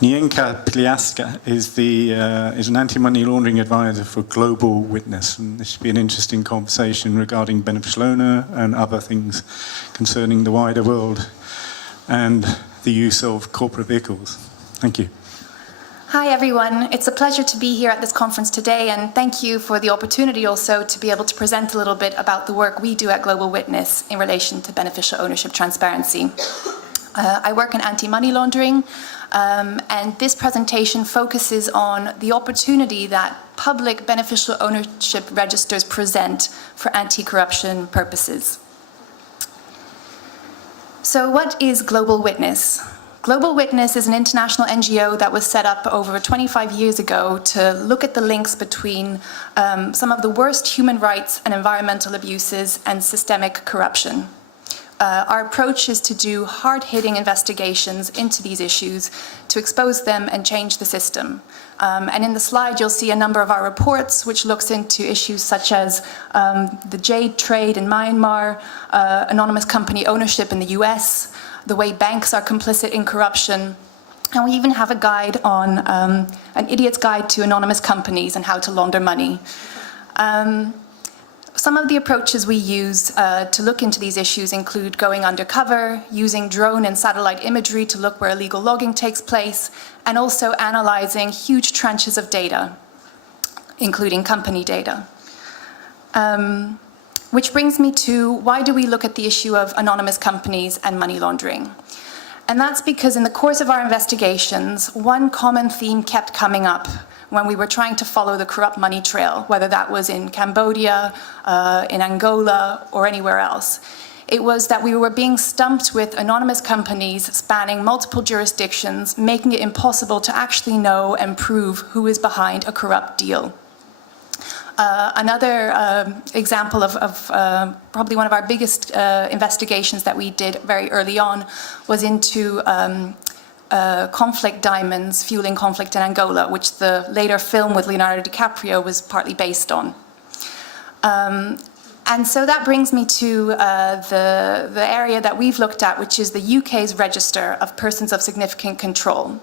Nienke Palstra is an anti-money laundering advisor for Global Witness, and this should be an interesting conversation regarding beneficial owner and other things concerning the wider world and the use of corporate vehicles. Thank you. Hi everyone, it's a pleasure to be here at this conference today, and thank you for the opportunity also to be able to present a little bit about the work we do at Global Witness in relation to beneficial ownership transparency. I work in anti-money laundering, and this presentation focuses on the opportunity that public beneficial ownership registers present for anti-corruption purposes. So what is Global Witness? Global Witness is an international NGO that was set up over 25 years ago to look at the links between some of the worst human rights and environmental abuses and systemic corruption. Our approach is to do hard-hitting investigations into these issues, to expose them and change the system. And in the slide, you'll see a number of our reports, which looks into issues such as the jade trade in Myanmar, anonymous company ownership in the US, the way banks are complicit in corruption, and we even have a guide on an idiot's guide to anonymous companies and how to launder money. Some of the approaches we use to look into these issues include going undercover, using drone and satellite imagery to look where illegal logging takes place, and also analyzing huge tranches of data, including company data. Which brings me to, why do we look at the issue of anonymous companies and money laundering? And that's because in the course of our investigations, one common theme kept coming up when we were trying to follow the corrupt money trail, whether that was in Cambodia, in Angola, or anywhere else. It was that we were being stumped with anonymous companies spanning multiple jurisdictions, making it impossible to actually know and prove who is behind a corrupt deal. Another example of probably one of our biggest investigations that we did very early on was into conflict diamonds fueling conflict in Angola, which the later film with Leonardo DiCaprio was partly based on. And so that brings me to the area that we've looked at, which is the UK's Register of Persons of Significant Control.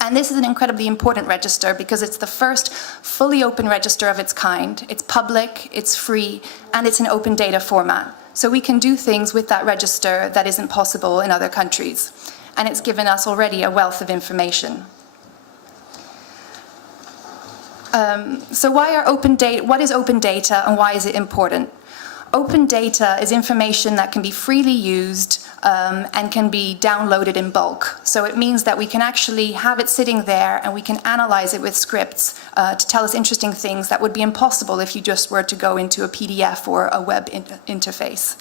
And this is an incredibly important register because it's the first fully open register of its kind. It's public, it's free, and it's an open data format. So we can do things with that register that isn't possible in other countries. And it's given us already a wealth of information. So what is open data and why is it important? Open data is information that can be freely used and can be downloaded in bulk. So it means that we can actually have it sitting there and we can analyze it with scripts to tell us interesting things that would be impossible if you just were to go into a PDF or a web interface.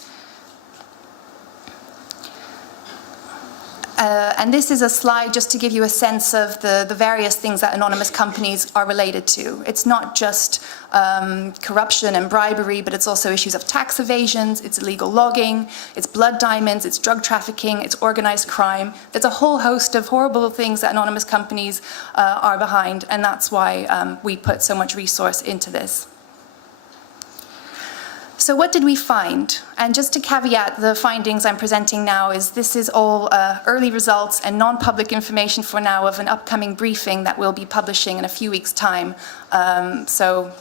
And this is a slide just to give you a sense of the various things that anonymous companies are related to. It's not just corruption and bribery, but it's also issues of tax evasions, it's illegal logging, it's blood diamonds, it's drug trafficking, it's organized crime. There's a whole host of horrible things that anonymous companies are behind, and that's why we put so much resource into this. So what did we find? And just to caveat, the findings I'm presenting now is this is all early results and non-public information for now of an upcoming briefing that we'll be publishing in a few weeks' time. So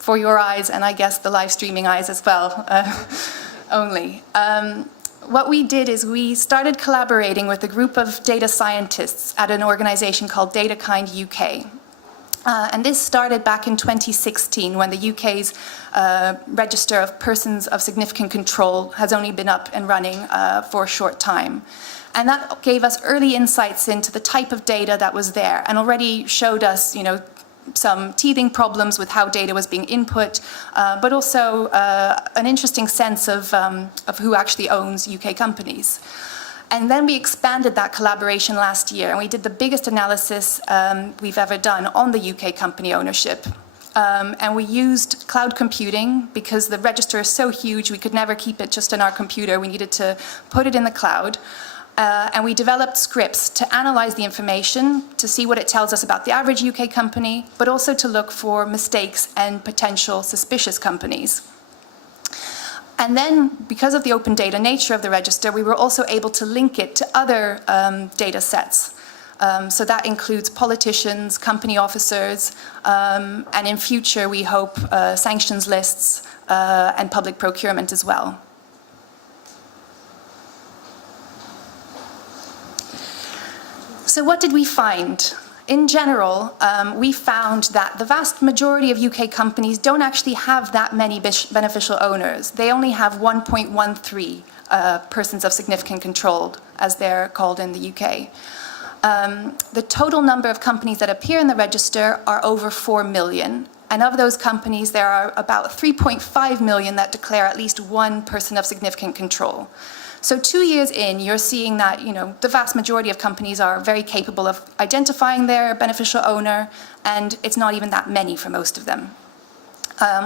for your eyes, and I guess the live streaming eyes as well, only. What we did is we started collaborating with a group of data scientists at an organization called DataKind UK. And this started back in 2016 when the UK's Register of Persons of Significant Control has only been up and running for a short time. And that gave us early insights into the type of data that was there and already showed us, some teething problems with how data was being input, but also an interesting sense of who actually owns UK companies. And then we expanded that collaboration last year, and we did the biggest analysis we've ever done on the UK company ownership. And we used cloud computing because the register is so huge, we could never keep it just in our computer. We needed to put it in the cloud. And we developed scripts to analyze the information, to see what it tells us about the average UK company, but also to look for mistakes and potential suspicious companies. And then, because of the open data nature of the register, we were also able to link it to other data sets. So that includes politicians, company officers, and in future we hope sanctions lists and public procurement as well. So what did we find? In general, we found that the vast majority of UK companies don't actually have that many beneficial owners. They only have 1.13 persons of significant control, as they're called in the UK. The total number of companies that appear in the register are over 4 million. And of those companies, there are about 3.5 million that declare at least one person of significant control. So 2 years in, you're seeing that, the vast majority of companies are very capable of identifying their beneficial owner, and it's not even that many for most of them.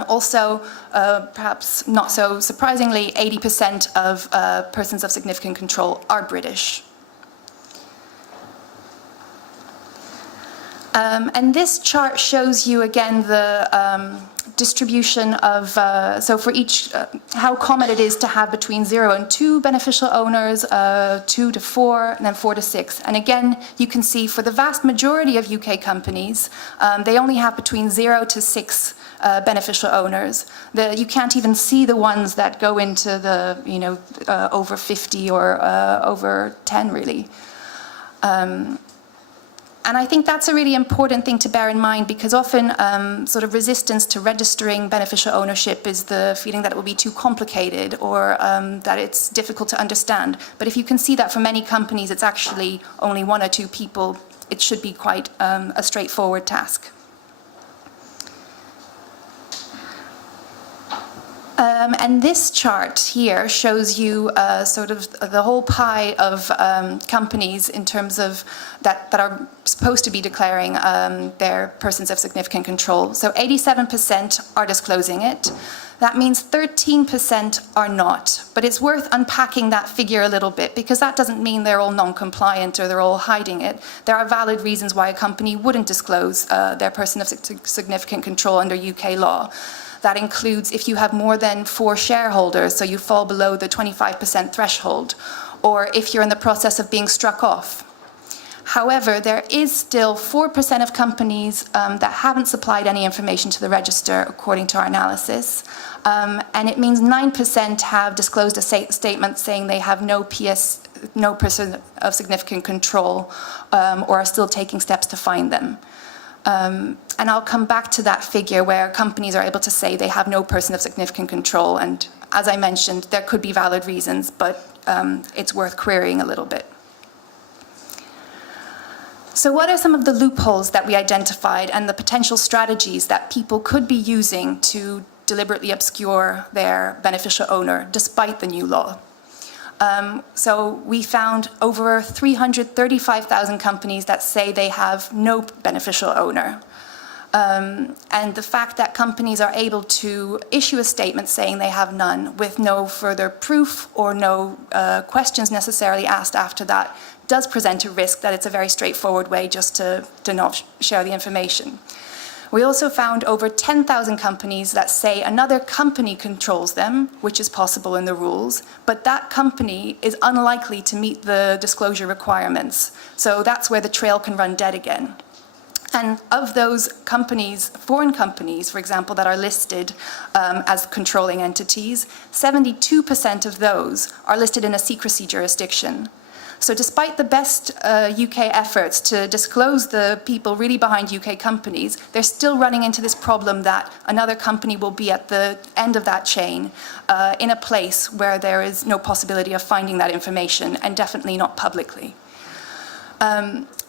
Also, perhaps not so surprisingly, 80% of persons of significant control are British. And this chart shows you again the distribution of, so for each, how common it is to have between 0 and 2 beneficial owners, 2 to 4, and then 4 to 6. And again, you can see for the vast majority of UK companies, they only have between 0 to 6 beneficial owners. You can't even see the ones that go into the, over 50 or over 10 really. And I think that's a really important thing to bear in mind, because often sort of resistance to registering beneficial ownership is the feeling that it will be too complicated or that it's difficult to understand. But if you can see that for many companies it's actually only 1 or 2 people, it should be quite a straightforward task. And this chart here shows you sort of the whole pie of companies in terms of that are supposed to be declaring their persons of significant control. So 87% are disclosing it. That means 13% are not. But it's worth unpacking that figure a little bit, because that doesn't mean they're all non-compliant or they're all hiding it. There are valid reasons why a company wouldn't disclose their person of significant control under UK law. That includes if you have more than 4 shareholders, so you fall below the 25% threshold, or if you're in the process of being struck off. However, there is still 4% of companies that haven't supplied any information to the register, according to our analysis. And it means 9% have disclosed a statement saying they have no person of significant control or are still taking steps to find them. And I'll come back to that figure where companies are able to say they have no person of significant control. And as I mentioned, there could be valid reasons, but it's worth querying a little bit. So what are some of the loopholes that we identified and the potential strategies that people could be using to deliberately obscure their beneficial owner despite the new law? So we found over 335,000 companies that say they have no beneficial owner. And the fact that companies are able to issue a statement saying they have none with no further proof or no questions necessarily asked after that does present a risk that it's a very straightforward way just to not share the information. We also found over 10,000 companies that say another company controls them, which is possible in the rules, but that company is unlikely to meet the disclosure requirements. So that's where the trail can run dead again. And of those companies, foreign companies, for example, that are listed as controlling entities, 72% of those are listed in a secrecy jurisdiction. So despite the best UK efforts to disclose the people really behind UK companies, they're still running into this problem that another company will be at the end of that chain in a place where there is no possibility of finding that information, and definitely not publicly.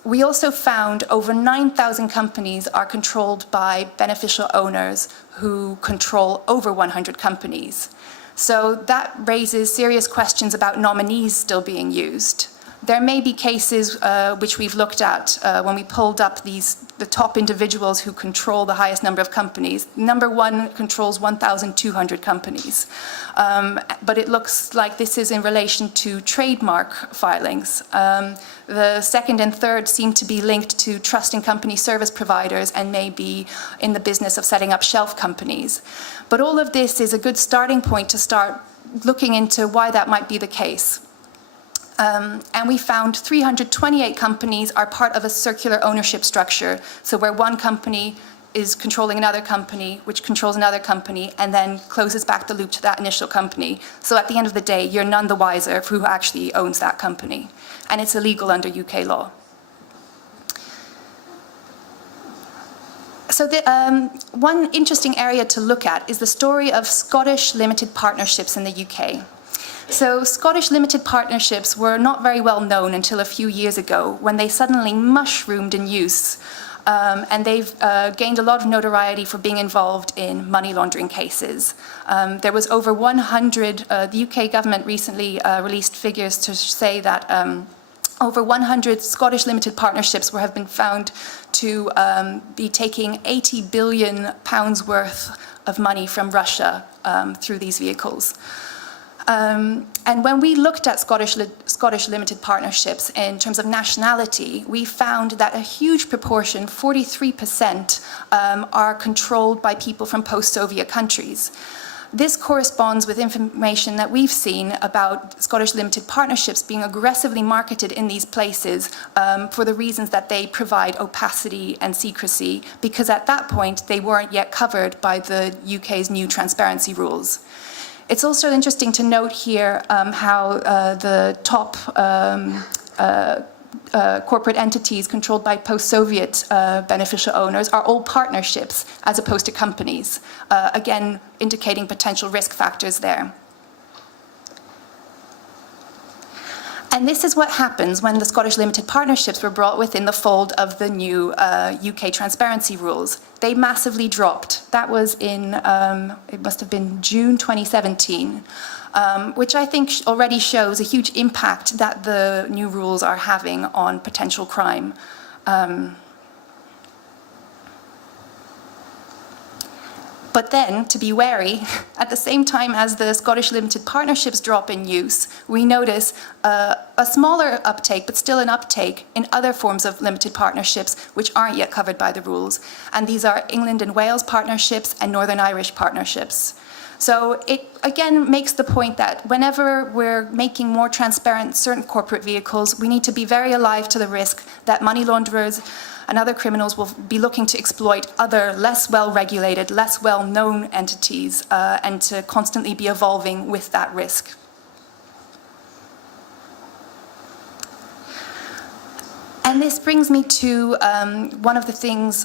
We also found over 9,000 companies are controlled by beneficial owners who control over 100 companies. So that raises serious questions about nominees still being used. There may be cases which we've looked at when we pulled up the top individuals who control the highest number of companies. Number 1 controls 1,200 companies. But it looks like this is in relation to trademark filings. The second and third seem to be linked to trust in company service providers and may be in the business of setting up shelf companies. But all of this is a good starting point to start looking into why that might be the case. And we found 328 companies are part of a circular ownership structure, so where one company is controlling another company, which controls another company, and then closes back the loop to that initial company. So at the end of the day, you're none the wiser for who actually owns that company. And it's illegal under UK law. So one interesting area to look at is the story of Scottish limited partnerships in the UK. So Scottish limited partnerships were not very well known until a few years ago, when they suddenly mushroomed in use. And they've gained a lot of notoriety for being involved in money laundering cases. There was over 100, the UK government recently released figures to say that over 100 Scottish limited partnerships have been found to be taking £80 billion worth of money from Russia through these vehicles. And when we looked at Scottish limited partnerships in terms of nationality, we found that a huge proportion, 43%, are controlled by people from post-Soviet countries. This corresponds with information that we've seen about Scottish limited partnerships being aggressively marketed in these places for the reasons that they provide opacity and secrecy, because at that point they weren't yet covered by the UK's new transparency rules. It's also interesting to note here how the top corporate entities controlled by post-Soviet beneficial owners are all partnerships as opposed to companies, again indicating potential risk factors there. And this is what happens when the Scottish limited partnerships were brought within the fold of the new UK transparency rules. They massively dropped. That was in, it must have been June 2017, which I think already shows a huge impact that the new rules are having on potential crime. But then, to be wary, at the same time as the Scottish limited partnerships drop in use, we notice a smaller uptake, but still an uptake, in other forms of limited partnerships which aren't yet covered by the rules. And these are England and Wales partnerships and Northern Irish partnerships. So it, again, makes the point that whenever we're making more transparent certain corporate vehicles, we need to be very alive to the risk that money launderers and other criminals will be looking to exploit other less well-regulated, less well-known entities, and to constantly be evolving with that risk. And this brings me to one of the things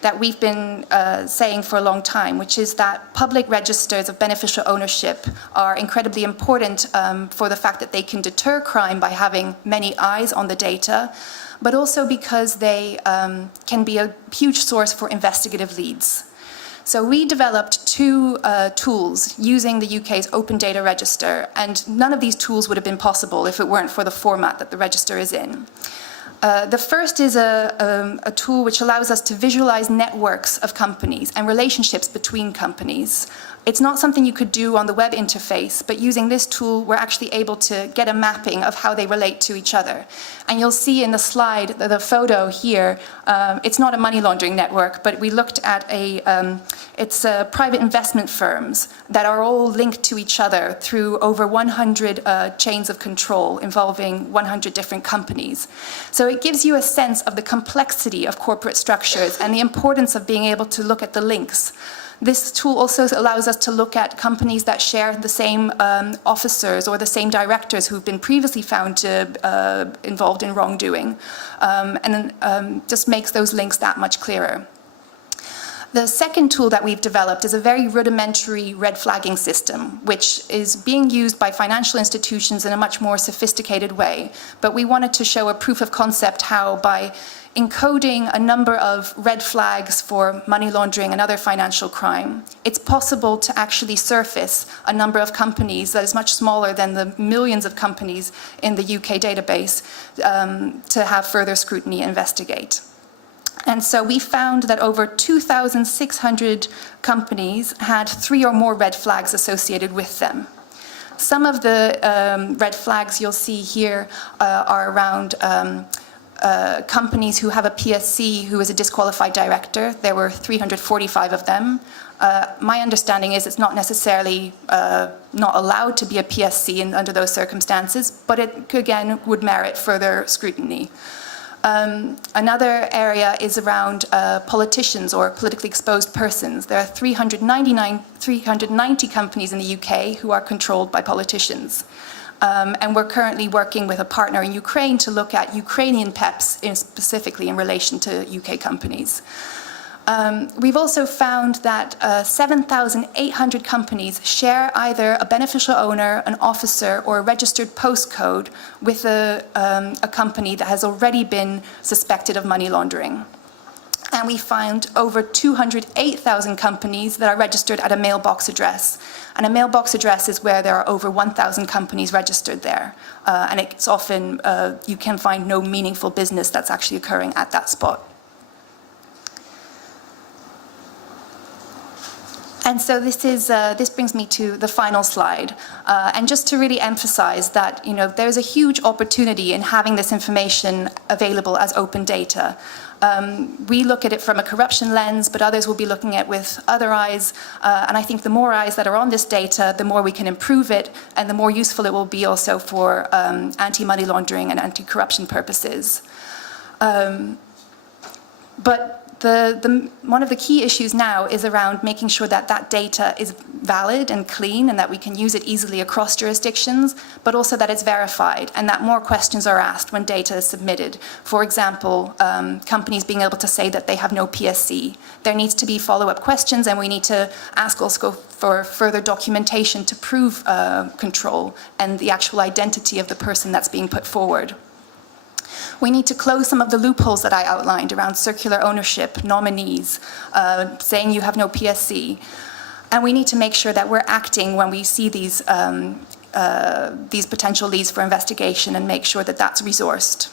that we've been saying for a long time, which is that public registers of beneficial ownership are incredibly important for the fact that they can deter crime by having many eyes on the data, but also because they can be a huge source for investigative leads. So we developed two tools using the UK's Open Data Register, and none of these tools would have been possible if it weren't for the format that the register is in. The first is a tool which allows us to visualize networks of companies and relationships between companies. It's not something you could do on the web interface, but using this tool, we're actually able to get a mapping of how they relate to each other. And you'll see in the slide, the photo here, it's not a money laundering network, but we looked at it's private investment firms that are all linked to each other through over 100 chains of control involving 100 different companies. So it gives you a sense of the complexity of corporate structures and the importance of being able to look at the links. This tool also allows us to look at companies that share the same officers or the same directors who've been previously found to involved in wrongdoing, and just makes those links that much clearer. The second tool that we've developed is a very rudimentary red flagging system, which is being used by financial institutions in a much more sophisticated way. But we wanted to show a proof of concept how, by encoding a number of red flags for money laundering and other financial crime, it's possible to actually surface a number of companies that is much smaller than the millions of companies in the UK database to have further scrutiny and investigate. And so we found that over 2,600 companies had 3 or more red flags associated with them. Some of the red flags you'll see here are around companies who have a PSC who is a disqualified director. There were 345 of them. My understanding is it's not necessarily not allowed to be a PSC under those circumstances, but it, again, would merit further scrutiny. Another area is around politicians or politically exposed persons. There are 390 companies in the UK who are controlled by politicians. And we're currently working with a partner in Ukraine to look at Ukrainian PEPs specifically in relation to UK companies. We've also found that 7,800 companies share either a beneficial owner, an officer, or a registered postcode with a company that has already been suspected of money laundering. And we found over 208,000 companies that are registered at a mailbox address. And a mailbox address is where there are over 1,000 companies registered there. And it's often, you can find no meaningful business that's actually occurring at that spot. And so this brings me to the final slide. And just to really emphasize that, there's a huge opportunity in having this information available as open data. We look at it from a corruption lens, but others will be looking at it with other eyes. And I think the more eyes that are on this data, the more we can improve it, and the more useful it will be also for anti-money laundering and anti-corruption purposes. But one of the key issues now is around making sure that that data is valid and clean and that we can use it easily across jurisdictions, but also that it's verified and that more questions are asked when data is submitted. For example, companies being able to say that they have no PSC. There needs to be follow-up questions, and we need to ask also for further documentation to prove control and the actual identity of the person that's being put forward. We need to close some of the loopholes that I outlined around circular ownership, nominees, saying you have no PSC. And we need to make sure that we're acting when we see these potential leads for investigation and make sure that that's resourced.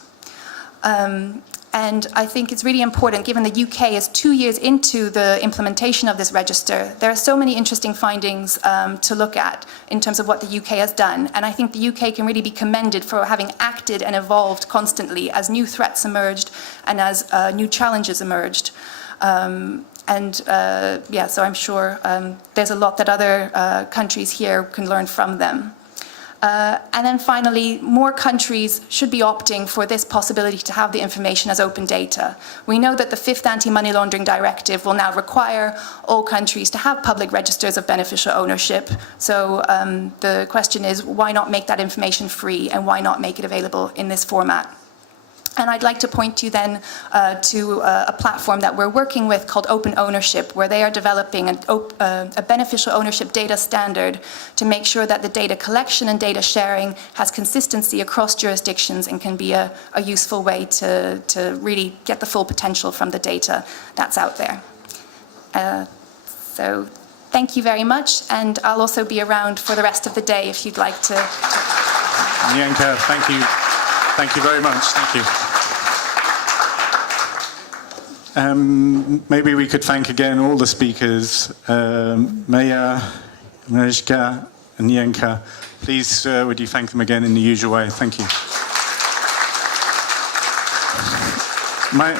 And I think it's really important, given the UK is 2 years into the implementation of this register, there are so many interesting findings to look at in terms of what the UK has done. And I think the UK can really be commended for having acted and evolved constantly as new threats emerged and as new challenges emerged. So I'm sure there's a lot that other countries here can learn from them. And then finally, more countries should be opting for this possibility to have the information as open data. We know that the 5th Anti-Money Laundering Directive will now require all countries to have public registers of beneficial ownership. So the question is, why not make that information free, and why not make it available in this format? And I'd like to point you then to a platform that we're working with called Open Ownership, where they are developing a beneficial ownership data standard to make sure that the data collection and data sharing has consistency across jurisdictions and can be a useful way to really get the full potential from the data that's out there. So thank you very much, and I'll also be around for the rest of the day if you'd like to. Nienke, thank you. Thank you very much. Thank you. Maybe we could thank again all the speakers, Maya, Mariska, and Nienke. Please, would you thank them again in the usual way? Thank you.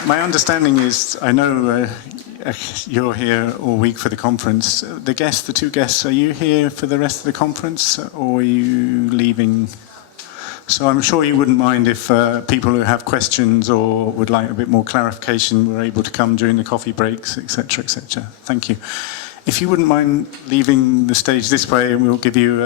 My understanding is, I know you're here all week for the conference. The 2 guests, are you here for the rest of the conference, or are you leaving? So I'm sure you wouldn't mind if people who have questions or would like a bit more clarification were able to come during the coffee breaks, etc., etc. Thank you. If you wouldn't mind leaving the stage this way, and we'll give you